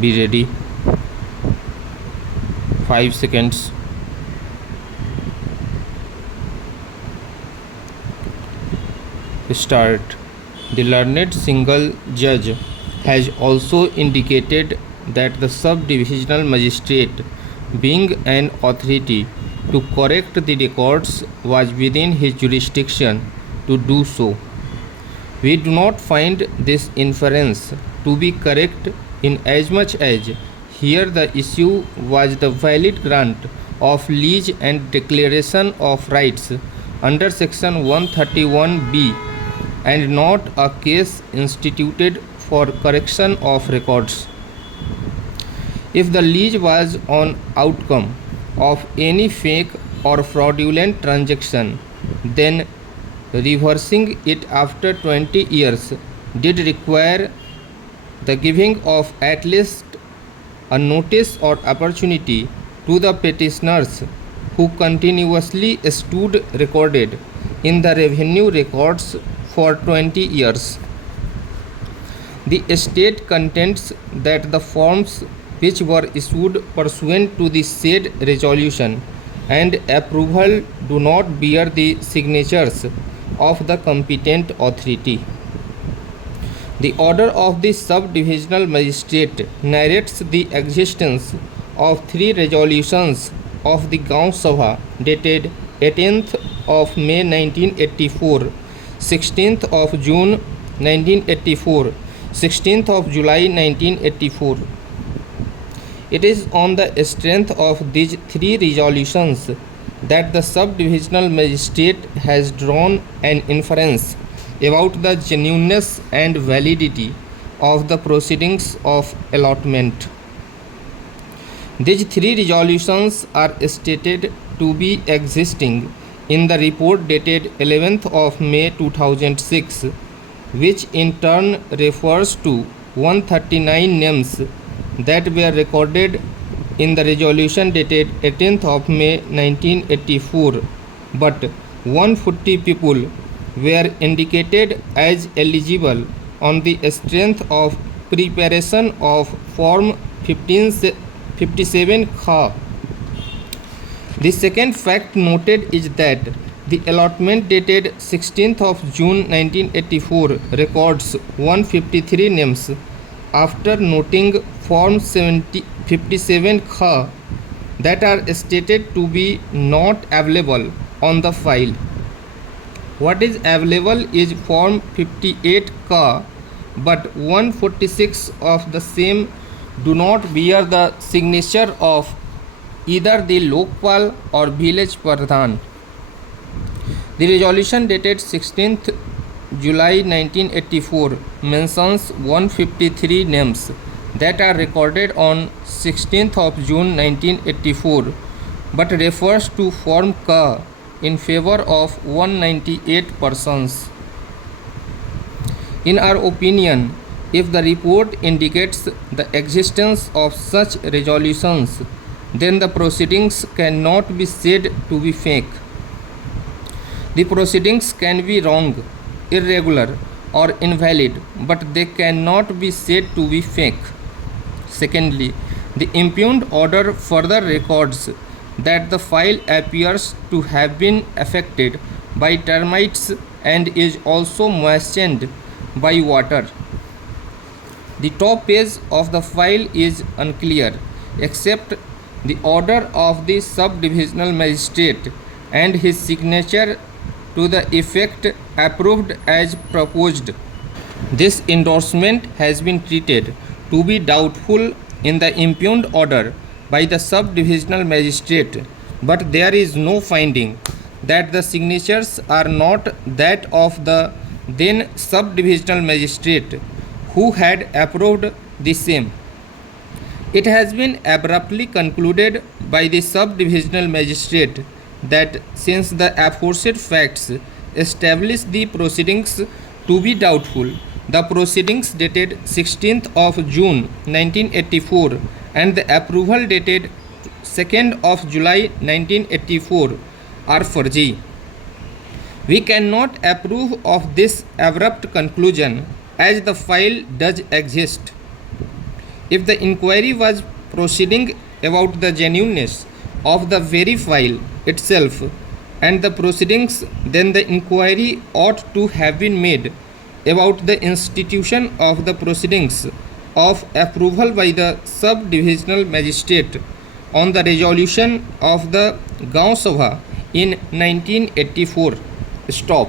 Be ready. 5 seconds. Start. The learned single judge has also indicated that the sub-divisional magistrate, being an authority to correct the records, was within his jurisdiction to do so. We do not find this inference to be correct in as much as here the issue was the valid grant of lease and declaration of rights under section 131B and not a case instituted for correction of records. If the lease was on outcome of any fake or fraudulent transaction, then reversing it after 20 years did require the giving of at least a notice or opportunity to the petitioners who continuously stood recorded in the revenue records for 20 years. The estate contends that the forms which were issued pursuant to the said resolution and approval do not bear the signatures of the competent authority. The order of the sub-divisional magistrate narrates the existence of 3 resolutions of the Gaon Sabha dated 18th of May 1984, 16th of June 1984, 16th of July 1984. It is on the strength of these 3 resolutions that the sub-divisional magistrate has drawn an inference about the genuineness and validity of the proceedings of allotment. These 3 resolutions are stated to be existing in the report dated 11th of May 2006, which in turn refers to 139 names that were recorded in the resolution dated 18th of May 1984, but 140 people were indicated as eligible on the strength of preparation of Form 57 Kha. The second fact noted is that the allotment dated 16th of June 1984 records 153 names after noting Form 57 Kha that are stated to be not available on the file. What is available is Form 58 Ka, but 146 of the same do not bear the signature of either the Lokpal or village Pradhan. The resolution dated 16th July 1984 mentions 153 names that are recorded on 16th of June 1984, but refers to Form Ka in favor of 198 persons. In our opinion, if the report indicates the existence of such resolutions, then the proceedings cannot be said to be fake. The proceedings can be wrong, irregular, or invalid, but they cannot be said to be fake. Secondly, the impugned order further records that the file appears to have been affected by termites and is also moistened by water. The top page of the file is unclear except the order of the sub-divisional magistrate and his signature to the effect approved as proposed. This endorsement has been treated to be doubtful in the impugned order by the sub-divisional magistrate, but there is no finding that the signatures are not that of the then sub-divisional magistrate who had approved the same. It has been abruptly concluded by the sub-divisional magistrate that since the aforesaid facts establish the proceedings to be doubtful, the proceedings dated 16th of June 1984 and the approval dated 2nd of July 1984 are furgy. We cannot approve of this abrupt conclusion as the file does exist. If the inquiry was proceeding about the genuineness of the very file itself and the proceedings, then the inquiry ought to have been made about the institution of the proceedings of approval by the sub-divisional magistrate on the resolution of the Gaon Sabha in 1984. Stop.